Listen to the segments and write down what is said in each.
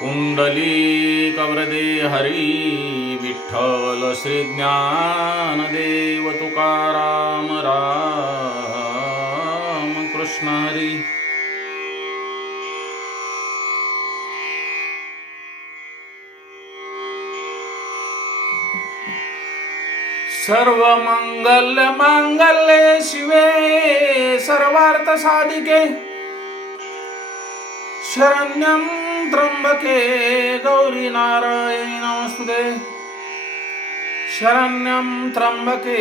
कुंडली कवरदे हरी विठ्ठल श्री ज्ञानदेव तुकाराम राम कृष्ण हरी। सर्व मंगल शिवे सर्वार्थ साधिके शरण्यं त्र्यंबके गौरी नारायणी नमस्तुते। शरण्यं त्र्यंबके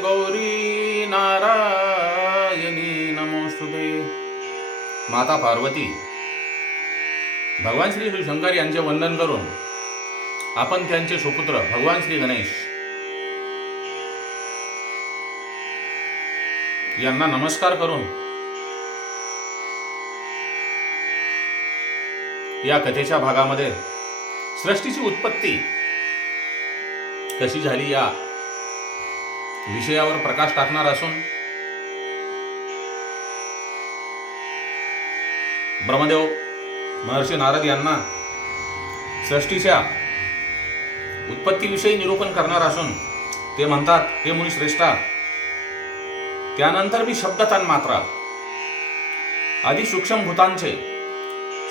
गौरी नारायणी नमोस्तुते। माता पार्वती भगवान श्री शिवशंकर यांचे वंदन करून आपण त्यांचे सुपुत्र भगवान श्री गणेश यांना नमस्कार करून या कथेच्या भागामध्ये. सृष्टीची उत्पत्ती कशी झाली या विषयावर प्रकाश टाकणार असून ब्रह्मदेव महर्षी नारद यांना सृष्टीच्या उत्पत्तीविषयी निरूपण करणार असून ते म्हणतात हे मुनी श्रेष्ठा त्यानंतर मी शब्दतान मात्रा आदी सूक्ष्म भूतांचे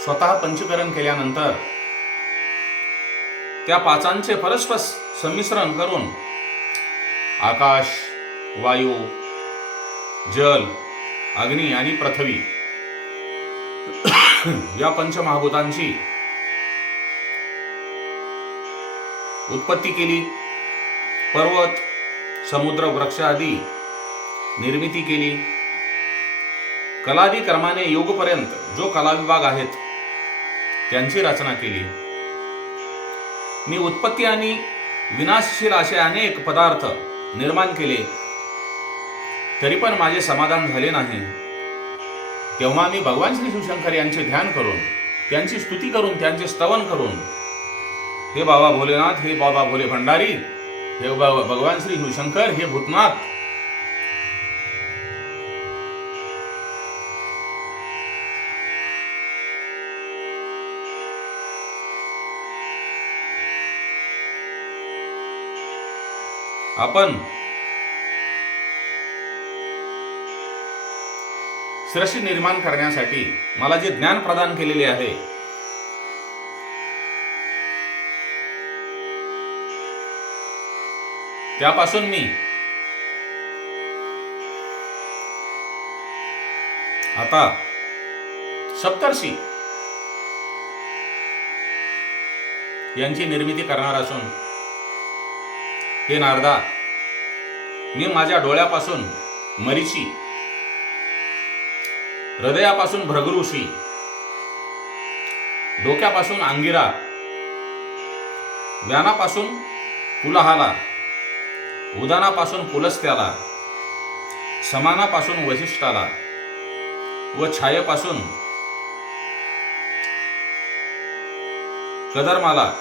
स्वतः पंचकरण केल्यानंतर त्या पाचांचे परस्पर संमिश्रण करून आकाश वायू जल अग्नी आणि पृथ्वी या पंचमहाभूतांची उत्पत्ती केली. पर्वत समुद्र वृक्ष आदी निर्मिती केली. कलादी क्रमाने योगपर्यंत जो कलाविभाग आहेत त्यांची रचना केली. मी उत्पत्ती आणि विनाशशील असे अनेक पदार्थ निर्माण केले. तरी पण माझे समाधान झाले नाही. तेव्हा मी भगवान श्री शिवशंकर यांचे ध्यान करून त्यांची स्तुती करून त्यांचे स्तवन करून हे बाबा भोलेनाथ हे बाबा भोले भंडारी हे बाबा भगवान श्री शिवशंकर हे भूतनाथ आपण सृष्टी निर्माण करण्यासाठी मला जे ज्ञान प्रदान केलेले आहे त्यापासून मी आता सप्तर्षी यांची निर्मिती करणार असून हे नारदा मी माझ्या डोळ्यापासून मरीची हृदयापासून भ्रगृषी डोक्यापासून अंगिरा व्यानापासून पुलहाला उदानापासून पुलस्त्याला समानापासून वशिष्ठाला व छायेपासून कदर्माला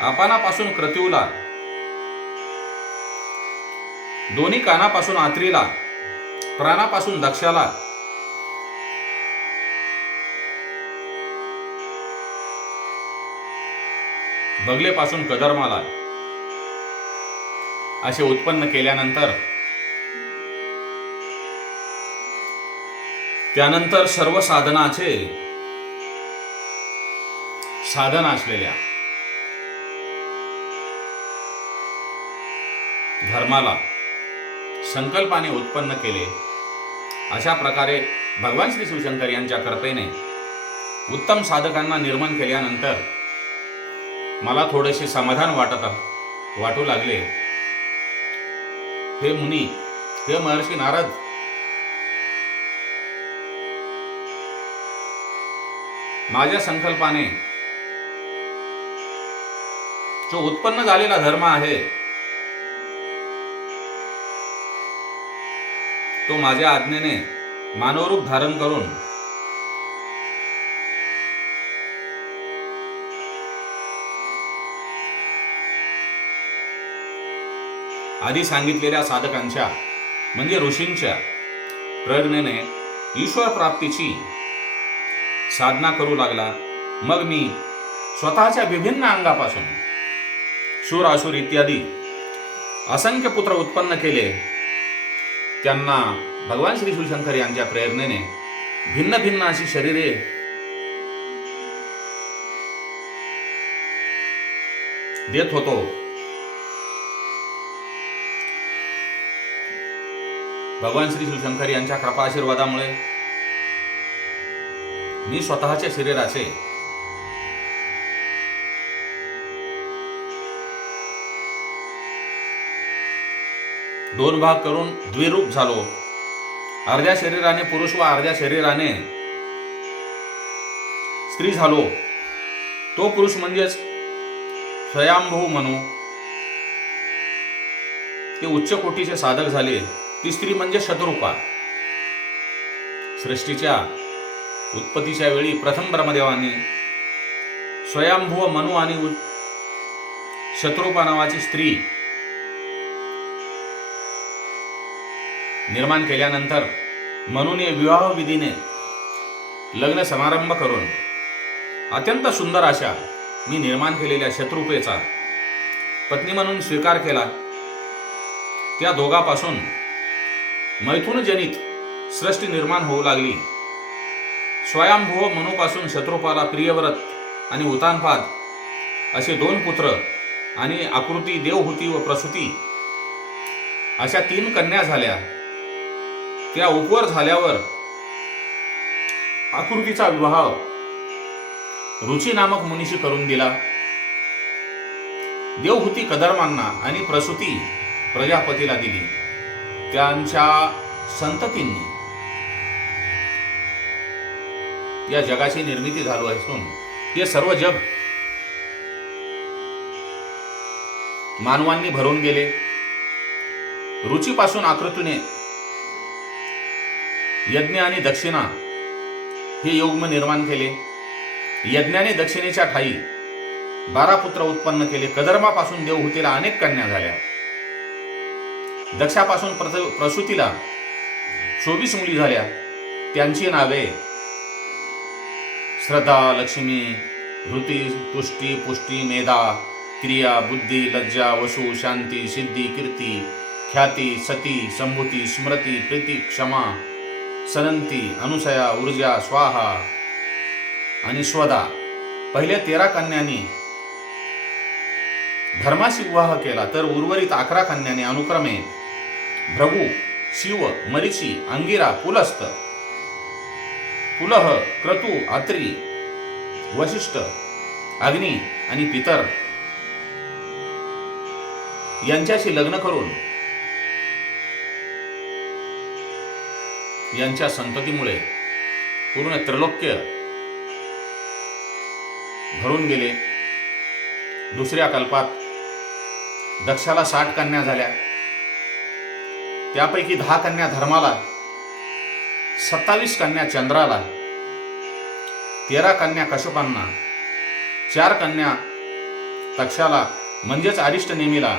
आपानापासून क्रतिवला दोन्ही कानापासून आत्रीला प्राणापासून दक्षाला. बगलेपासून कदर्माला. असे उत्पन्न केल्यानंतर त्यानंतर सर्व साधनाचे साधन असलेल्या धर्माला. संकल्पाने उत्पन्न केले. अशा प्रकारे भगवान श्री शिवशंकर यांच्या कृपेने उत्तम साधकांना निर्माण केल्यानंतर मला थोडेसे समाधान वाटत वाटू लागले. हे मुनी हे महर्षी नारद माझ्या संकल्पाने जो उत्पन्न झालेला धर्म आहे तो माझ्या आज्ञेने मानवरूप धारण करून आधी सांगितलेल्या साधकांच्या म्हणजे ऋषींच्या प्रज्ञेने ईश्वर प्राप्तीची साधना करू लागला. मग मी स्वतःच्या विभिन्न अंगापासून शूर असुर इत्यादी असंख्य पुत्र उत्पन्न केले. त्यांना भगवान श्री शिवशंकर यांच्या प्रेरणेने भिन्न भिन्न अशी शरीरे देत होतो. भगवान श्री शिवशंकर यांच्या कृपा आशीर्वादामुळे मी स्वतःच्या शरीराचे दोन भाग करून द्विरूप झालो. अर्ध्या शरीराने पुरुष व अर्ध्या शरीराने स्त्री झालो. तो पुरुष म्हणजेच स्वयंभू म्हणू. ते उच्च कोटीचे साधक झाले. ती स्त्री म्हणजे शत्रुपा. सृष्टीच्या उत्पत्तीच्या वेळी प्रथम ब्रह्मदेवाने स्वयंभू मनू आणि शत्रुपा नावाची स्त्री निर्माण केल्यानंतर मनूने विवाहविधीने लग्न समारंभ करून अत्यंत सुंदर अशा मी निर्माण केलेल्या शत्रुपेचा पत्नी म्हणून स्वीकार केला. त्या दोघापासून मैथुन जनित सृष्टी निर्माण होऊ लागली. स्वयंभू मनूपासून शत्रुपाला प्रियव्रत आणि उतानपाद असे दोन पुत्र आणि आकृती देवहूती व प्रसूती अशा तीन कन्या झाल्या. त्या उपवर झाल्यावर आकृतीचा विवाह रुची नामक मुनीशी करून दिला. देवहूती कदर्मांना आणि प्रसूती प्रजापतीला दिली. त्यांच्या संततींनी या जगाची निर्मिती झालो असून हे सर्व जग मानवांनी भरून गेले. रुचीपासून आकृतीने यज्ञ आणि दक्षिणा हे युग्म निर्माण केले. यज्ञाने दक्षिणेच्या ठाई बारा पुत्र उत्पन्न केले. कदर्मापासून देवहूतीला अनेक कन्या झाल्या. दक्षापासून प्रस- प्रसूतीला चोवीस मुली झाल्या. त्यांची नावे श्रद्धा लक्ष्मी हृती तुष्टी पुष्टी मेधा क्रिया बुद्धी लज्जा वसु शांती सिद्धी कीर्ती ख्याती सती संभूती स्मृती प्रीती क्षमा सनंती अनुसया ऊर्जा स्वाहा आणि स्वदा. पहिल्या तेरा कन्यांनी धर्माशी विवाह केला तर उर्वरित अकरा कन्यांनी अनुक्रमे भ्रभू शिव मरीची अंगिरा पुलस्त पुलह क्रतु आत्री वशिष्ठ अग्नी आणि पितर यांच्याशी लग्न करून यांच्या संततीमुळे पूर्ण त्रैलोक्य भरून गेले. दुसऱ्या कल्पात दक्षाला साठ कन्या झाल्या. त्यापैकी दहा कन्या धर्माला सत्तावीस कन्या चंद्राला तेरा कन्या कशपांना चार कन्या तक्षाला म्हणजेच अरिष्ट नेमीला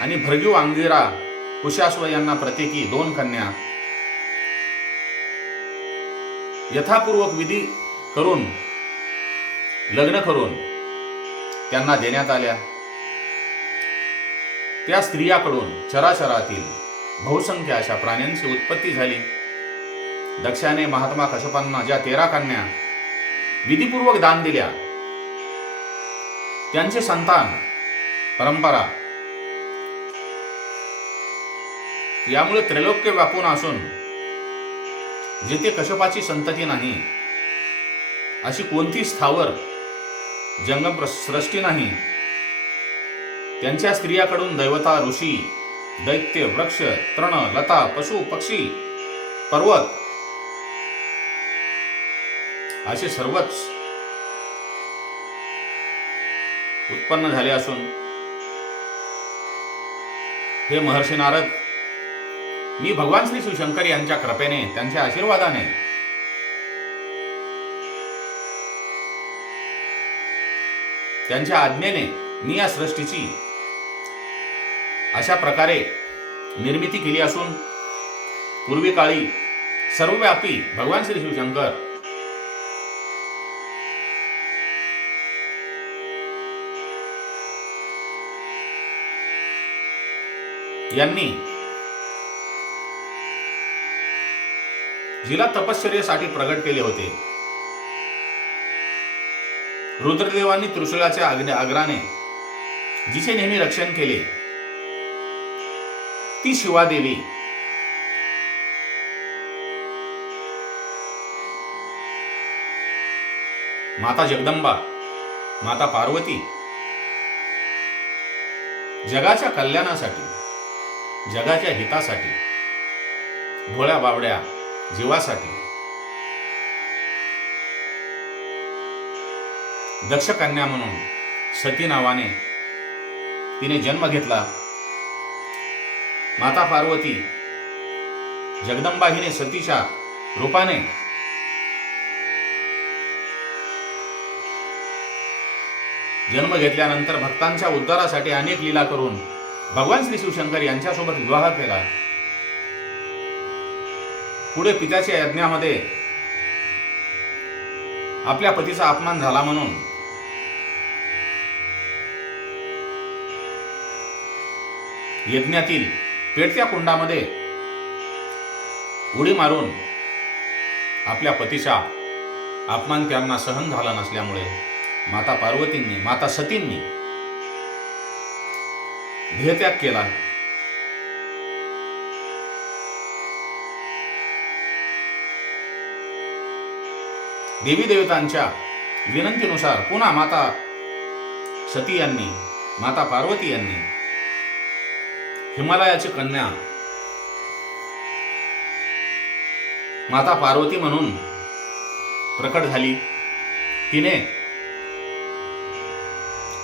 आणि भृग्यू अंगिरा कुशास्व यांना प्रत्येकी दोन कन्या यथापूर्वक विधी करून लग्न करून त्यांना देण्यात आल्या. त्या स्त्रियाकडून चराचरातील बहुसंख्य अशा प्राण्यांची उत्पत्ती झाली. दक्षाने महात्मा कश्यपांना ज्या तेरा कन्या विधीपूर्वक दान दिल्या त्यांचे संतान परंपरा यामुळे त्रैलोक्य व्यापून असून जेथे कश्यपाची संतती नाही अशी कोणती स्थावर जंगम प्र- सृष्टी नाही. त्यांच्या स्त्रियाकडून दैवता ऋषी दैत्य वृक्ष तृण लता पशु पक्षी पर्वत असे सर्वच उत्पन्न झाले असून हे महर्षी नारद मी भगवान श्री शिवशंकर यांच्या कृपेने त्यांच्या आशीर्वादाने. त्यांच्या आज्ञेने मी या सृष्टीची अशा प्रकारे निर्मिती केली असून पूर्वी काळी सर्वव्यापी भगवान श्री शिवशंकर यांनी जिला तपश्चर्येसाठी प्रगट केले होते. रुद्रदेवांनी त्रिशूलाच्या अग्नि जिचे नेहमी रक्षण केले. ती शिवादेवी. माता जगदंबा माता पार्वती. जगाच्या कल्याणासाठी जगाच्या हितासाठी भोळ्या बावड्या. जीवासाठी. दक्ष कन्या म्हणून सती नावाने तिने जन्म घेतला. माता पार्वती जगदंबा हिने सतीच्या रूपाने जन्म घेतल्यानंतर भक्तांच्या उद्धारासाठी अनेक लीला करून भगवान श्री शिवशंकर यांच्यासोबत विवाह केला. पुढे पित्याच्या यज्ञामध्ये आपल्या पतीचा अपमान झाला म्हणून. यज्ञातील पेटत्या कुंडामध्ये उडी मारून आपल्या पतीचा अपमान त्यांना सहन झाला नसल्यामुळे माता पार्वतींनी माता सतींनी देहत्याग केला. देवी देवतांच्या विनंतीनुसार पुन्हा माता सती यांनी माता पार्वती यांनी हिमालयाची कन्या माता पार्वती म्हणून प्रकट झाली. तिने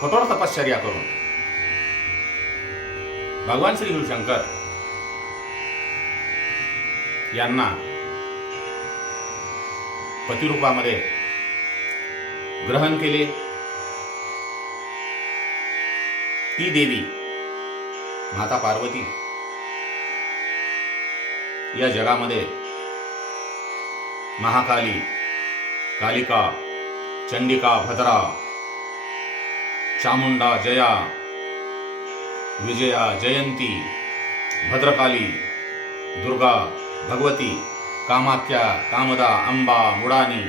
कठोर तपश्चर्या करून भगवान श्री शिवशंकर यांना पतिरूपामध्ये ग्रहण केले. ती देवी माता पार्वती या जगामध्ये महाकाली कालिका चंडिका भद्रा चामुंडा जया विजया जयंती भद्रकाली दुर्गा भगवती कामाख्या कामदा अंबा मुडानी.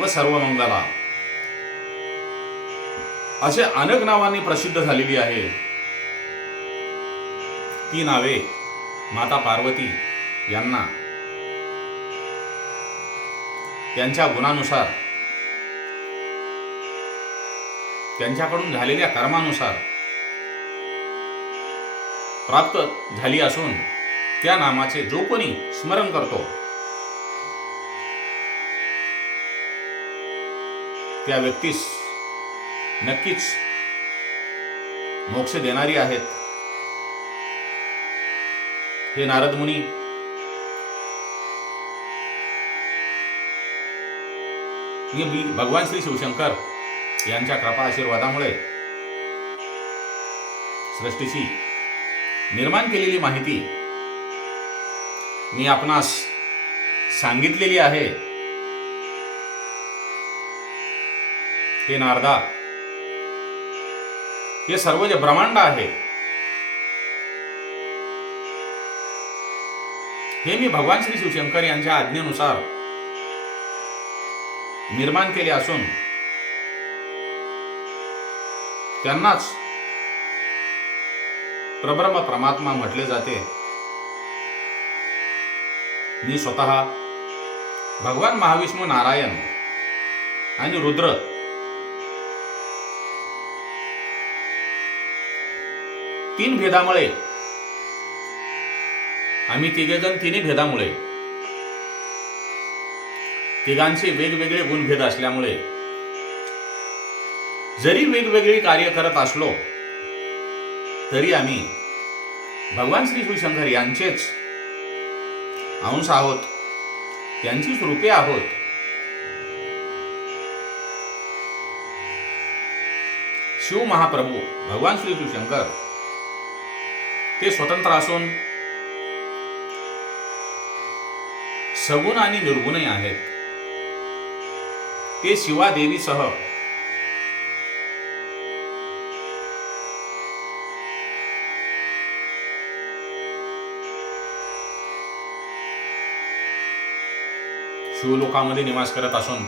व सर्वमंगला. असे अनेक नावांनी प्रसिद्ध झालेली आहे. ती नावे माता पार्वती यांना. त्यांच्या गुणानुसार. त्यांच्याकडून झालेल्या कर्मानुसार. प्राप्त झाली असून त्या नामाचे जो कोणी स्मरण करतो त्या व्यक्तीस नक्कीच मोक्ष देणारी आहेत. हे नारद मुनी भगवान श्री शिवशंकर यांच्या कृपा आशीर्वादामुळे सृष्टीची निर्माण केलेली माहिती मी आपणास सांगितलेली आहे. हे नारदा हे सर्व जे ब्रह्मांड आहे हे मी भगवान श्री शिवशंकर यांच्या आज्ञेनुसार निर्माण केले असून त्यांनाच प्रब्रह्म परमात्मा म्हटले जाते. मी स्वतः भगवान महाविष्णू नारायण आणि रुद्र तीन भेदामुळे आम्ही तिघेजण तिन्ही भेदामुळे तिघांचे वेगवेगळे गुणभेद असल्यामुळे जरी वेगवेगळी कार्य करत असलो तरी आम्ही भगवान श्री शिवशंकर यांचेच अंश आहोत. त्यांचीच रूपे आहोत. शिव महाप्रभू भगवान श्री शिवशंकर ते स्वतंत्र असून सगुण आणि निर्गुणही आहेत. ते शिवा शिवलोकामध्ये निवास करत असून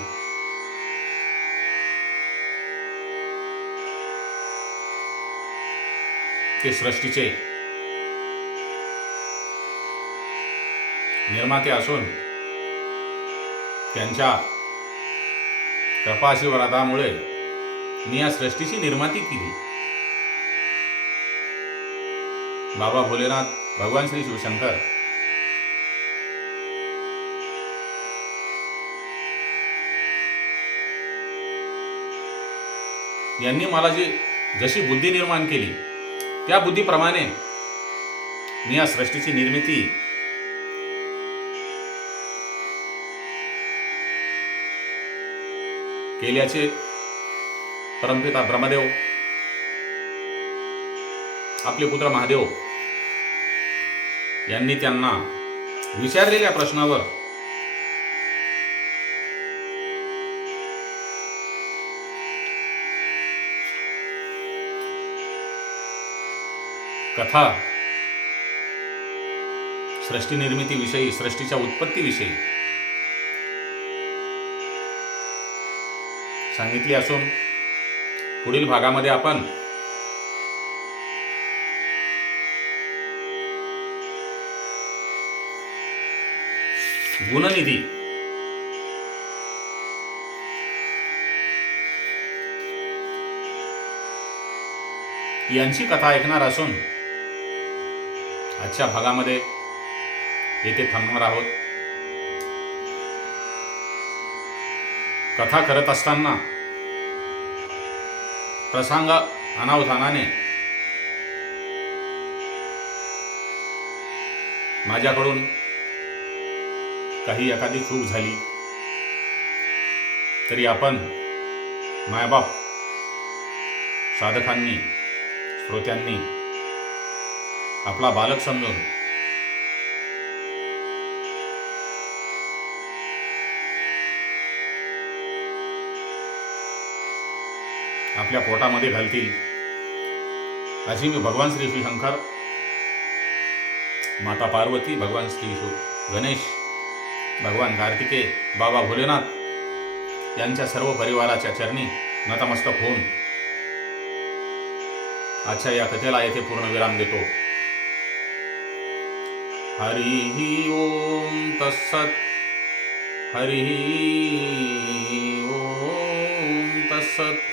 ते सृष्टीचे निर्माते असून त्यांच्या कृपाशीवरादामुळे मी या सृष्टीची निर्माती केली. बाबा भोलेनाथ भगवान श्री शिवशंकर यांनी मला जी जशी बुद्धी निर्माण केली त्या बुद्धीप्रमाणे मी या सृष्टीची निर्मिती केल्याचे परमपिता ब्रह्मदेव आपले पुत्र महादेव यांनी त्यांना विचारलेल्या प्रश्नावर कथा सृष्टी निर्मितीविषयी सृष्टीच्या उत्पत्तीविषयी सांगितली असून पुढील भागामध्ये आपण गुणनिधी यांची कथा ऐकणार असून आजच्या भागामध्ये येथे थांबणार आहोत. कथा करत असताना प्रसंग अनावधानाने माझ्याकडून काही एखादी चूक झाली तरी आपण मायबाप साधकांनी श्रोत्यांनी आपला बालक समजून. आपल्या पोटामध्ये घालतील. अशी मी भगवान श्री शिवशंकर माता पार्वती भगवान श्री शिव गणेश भगवान कार्तिके बाबा भोलेनाथ यांच्या सर्व परिवाराच्या चरणी नतमस्तक होऊन आजच्या या कथेला येथे पूर्ण विराम देतो. हरिः ॐ तत्सत्। हरिः ॐ तत्सत्।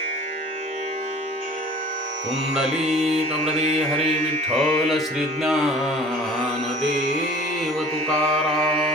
कुण्डलीकमृदे हरिविठ्ठल श्रीज्ञानदेव तुकारा